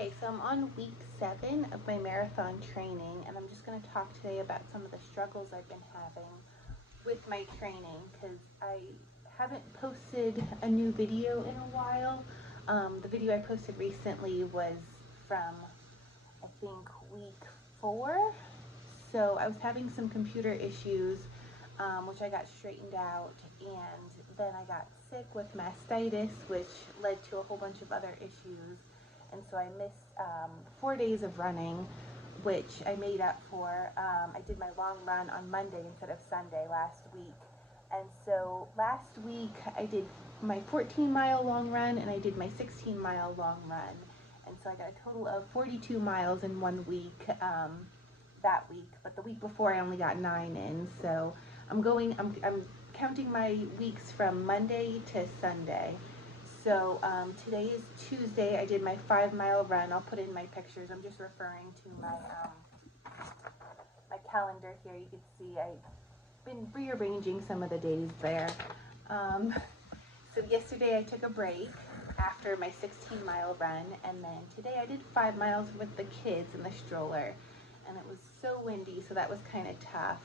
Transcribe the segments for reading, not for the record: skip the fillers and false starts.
Okay, so I'm on week 7 of my marathon training, and I'm just going to talk today about some of the struggles I've been having with my training because I haven't posted a new video in a while. The video I posted recently was from, I think, week 4. So I was having some computer issues, which I got straightened out, and then I got sick with mastitis, which led to a whole bunch of other issues. And so I missed 4 days of running, which I made up for. I did my long run on Monday instead of Sunday last week. And so last week I did my 14-mile long run and I did my 16-mile long run. And so I got a total of 42 miles in 1 week that week. But the week before I only got 9 in. So I'm counting my weeks from Monday to Sunday. So today is Tuesday. I did my 5-mile run. I'll put in my pictures. I'm just referring to my calendar here. You can see I've been rearranging some of the days there. So yesterday I took a break after my 16-mile run, and then today I did 5 miles with the kids in the stroller, and it was so windy, so that was kind of tough.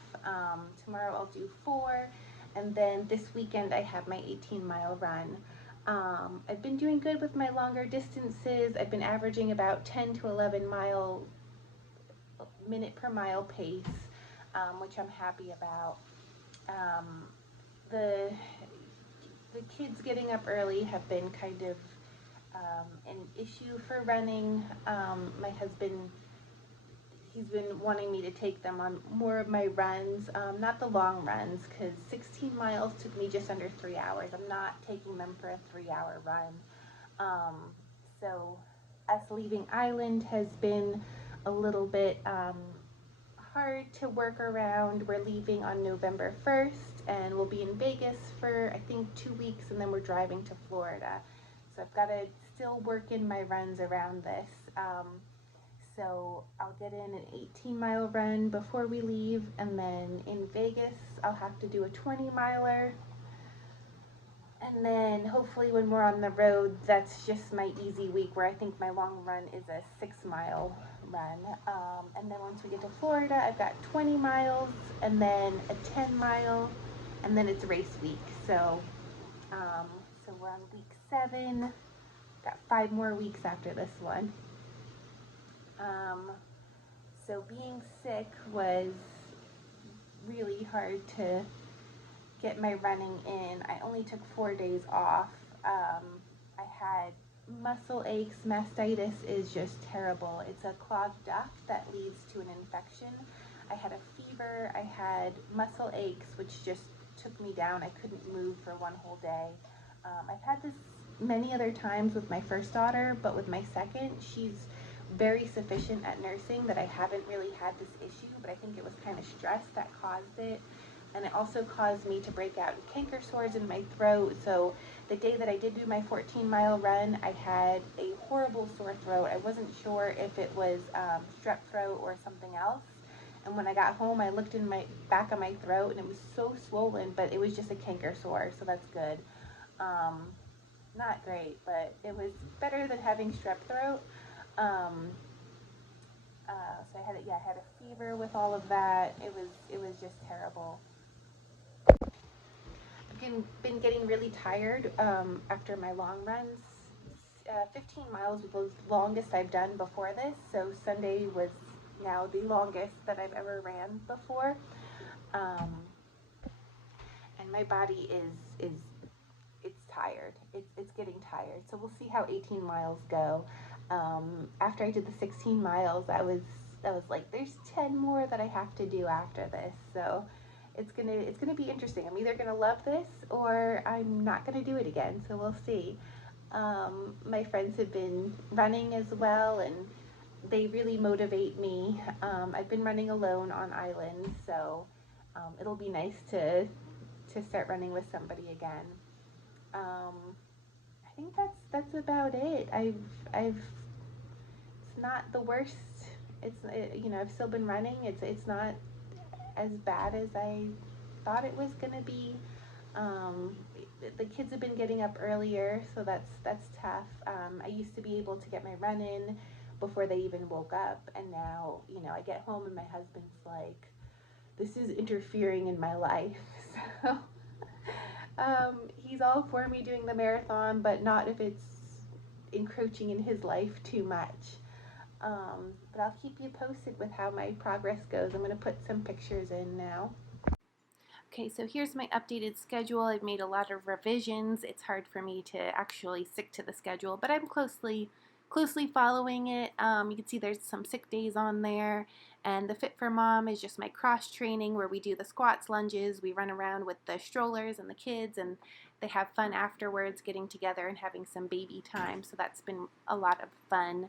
Tomorrow I'll do 4, and then this weekend I have my 18-mile run. I've been doing good with my longer distances. I've been averaging about 10 to 11 minute per mile pace, which I'm happy about. The kids getting up early have been kind of an issue for running. My husband, he's been wanting me to take them on more of my runs, not the long runs, because 16 miles took me just under 3 hours. I'm not taking them for a 3-hour run. So us leaving Island has been a little bit hard to work around. We're leaving on November 1st, and we'll be in Vegas for, I think, 2 weeks, and then we're driving to Florida. So I've got to still work in my runs around this. So I'll get in an 18-mile run before we leave, and then in Vegas I'll have to do a 20-miler. And then hopefully when we're on the road, that's just my easy week where I think my long run is a 6-mile run. And then once we get to Florida, I've got 20 miles and then a 10-mile, and then it's race week. So we're on week 7. Got 5 more weeks after this one. So being sick was really hard to get my running in. I only took 4 days off. I had muscle aches. Mastitis is just terrible. It's a clogged duct that leads to an infection. I had a fever. I had muscle aches, which just took me down. I couldn't move for one whole day. I've had this many other times with my first daughter, but with my second, she's very sufficient at nursing that I haven't really had this issue, but I think it was kind of stress that caused it. And it also caused me to break out in canker sores in my throat. So the day that I did do my 14-mile run, I had a horrible sore throat. I wasn't sure if it was strep throat or something else. And when I got home, I looked in my back of my throat, and it was so swollen, but it was just a canker sore, so that's good. Not great, but it was better than having strep throat. So I had a fever with all of that. It was just terrible. Been getting really tired after my long runs. 15 miles was the longest I've done before this, so Sunday was now the longest that I've ever ran before. And my body is it's tired. It's getting tired. So we'll see how 18 miles go. After I did the 16 miles, I was like, there's 10 more that I have to do after this. So it's gonna be interesting. I'm either gonna love this or I'm not gonna do it again. So we'll see. My friends have been running as well, and they really motivate me. I've been running alone on Island, so it'll be nice to start running with somebody again. I think that's about it. It's not the worst. I've still been running. It's not as bad as I thought it was gonna be. Um, the kids have been getting up earlier, so that's tough. I used to be able to get my run in before they even woke up. And now, you know, I get home and my husband's like, this is interfering in my life. So he's all for me doing the marathon, but not if it's encroaching in his life too much. But I'll keep you posted with how my progress goes. I'm going to put some pictures in now. Okay, so here's my updated schedule. I've made a lot of revisions. It's hard for me to actually stick to the schedule, but I'm closely following it. You can see there's some sick days on there, and the Fit for Mom is just my cross training where we do the squats, lunges, we run around with the strollers and the kids, and they have fun afterwards getting together and having some baby time, so that's been a lot of fun.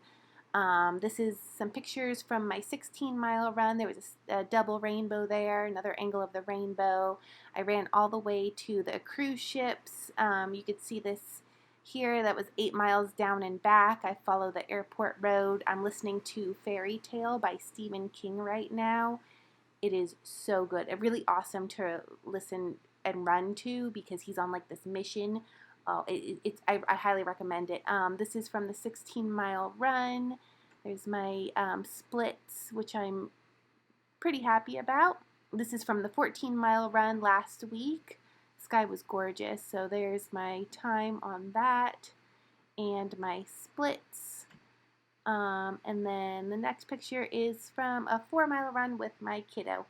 This is some pictures from my 16-mile run. There was a double rainbow there, another angle of the rainbow. I ran all the way to the cruise ships. You could see this here. That was 8 miles down and back. I follow the airport road. I'm listening to Fairy Tale by Stephen King right now. It is so good. Really awesome to listen and run to because he's on like this mission. Oh, I highly recommend it. This is from the 16-mile run. There's my splits, which I'm pretty happy about. This is from the 14-mile run last week. The sky was gorgeous, so there's my time on that and my splits. And then the next picture is from a 4-mile run with my kiddo.